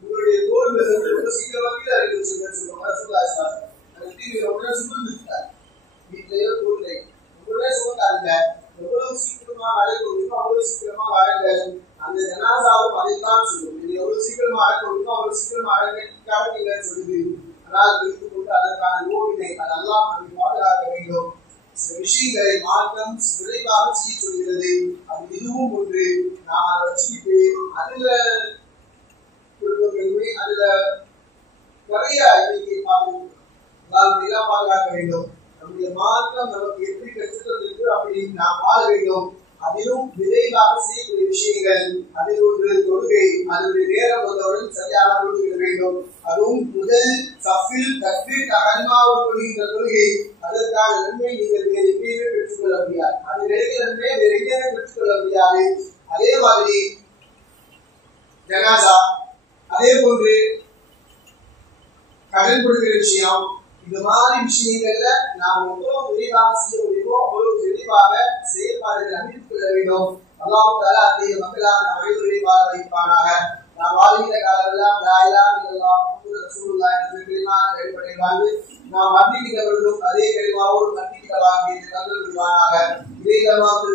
உங்களுடைய தோல்விகள் ரொம்ப சீக்கிரமாக அறிவிச்சு சொல்லுவாங்க. வீட்டிலேயோ தோல்லை உங்களே சொல்லுங்க. எவ்வளவு சீக்கிரமா அழைக்க முடியுமோ அவ்வளவு சீக்கிரமா அழைங்கள். அந்த ஜனாசாவும் அதைத்தான் சொல்லும். நீங்க எவ்வளவு சீக்கிரமா அழைக்க முடியுமோ அவ்வளவு சீக்கிரமா அழைக்க சொல்லுது. ஆனால் வைத்துக் கொண்டு அதற்கான யோகினை அதெல்லாம் நம்ம பாதுகாக்க வேண்டும். சில விஷயங்களை மார்க்கம் விரைவாக செய்ய சொல்கிறது. அது இதுவும் ஒன்று. நாம் அதை வச்சுக்கிட்டு அதுல அதுல நிறைய எண்ணிக்கை பாதுகாக்க வேண்டும். நம்முடைய மார்க்கம் நமக்கு எப்படி கற்றுத்தந்திருக்கு அப்படி நாம் வாழ வேண்டும். அதிலும் விரைவாக செய்யக்கூடிய விஷயங்கள் அதில் ஒன்று தொழுகை. அதனுடைய நேரம் வந்தவுடன் சரியாக தொழுக வேண்டும். அதுவும் முதல் சஃபில் தக்பீர் தஹ்ரீமாவுல் கொள்கின்ற தொழுகை. அதற்கான நன்மை நீங்கள் வேறு எங்கேயுமே பெற்றுக்கொள்ள முடியாது. அது கிடைக்கிற நன்மை வேறு எங்கேயுமே பெற்றுக்கொள்ள முடியாது. அதே மாதிரி ஜனாசா, அதே போன்று கடன் கொடுக்கிற விஷயம், இந்த மாதிரி விஷயங்கள்ல நாம் எவ்வளவு விரைவாக செய்ய முடியுமோ அவ்வளவு விரைவாக செயல்பாடுகளை அமைத்துக் கொள்ள வேண்டும். அல்லாஹ் தஆலா அத்தகைய மக்களாக நாம் அனைவரையும் வாழ வைப்பானாக. நாம் வாழ்கிற காலமெல்லாம் லா இலாஹ இல்லல்லாஹ் முஹம்மது ரசூலுல்லாஹ் என்ற கலிமாவை செயல்பட வாழ்ந்து நாம் மன்னிக்கிற பொழுதும் அதே கலிமாவோடு மன்னிக்கிற வாக்கியத்தை தந்து விடுவானாக. இதே கலிமாவை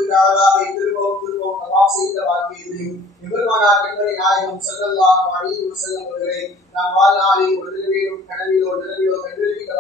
திரும்பவும் தவாப் செய்த வாக்கியத்தையும் நிபர்மானார் கண்மணி நாயகம் ஸல்லல்லாஹு அலைஹி வஸல்லம் அவர்களை நாம் வாழ்நாளில் ஒரு நிலவிலோ கனவிலோ கண்டிருக்கிற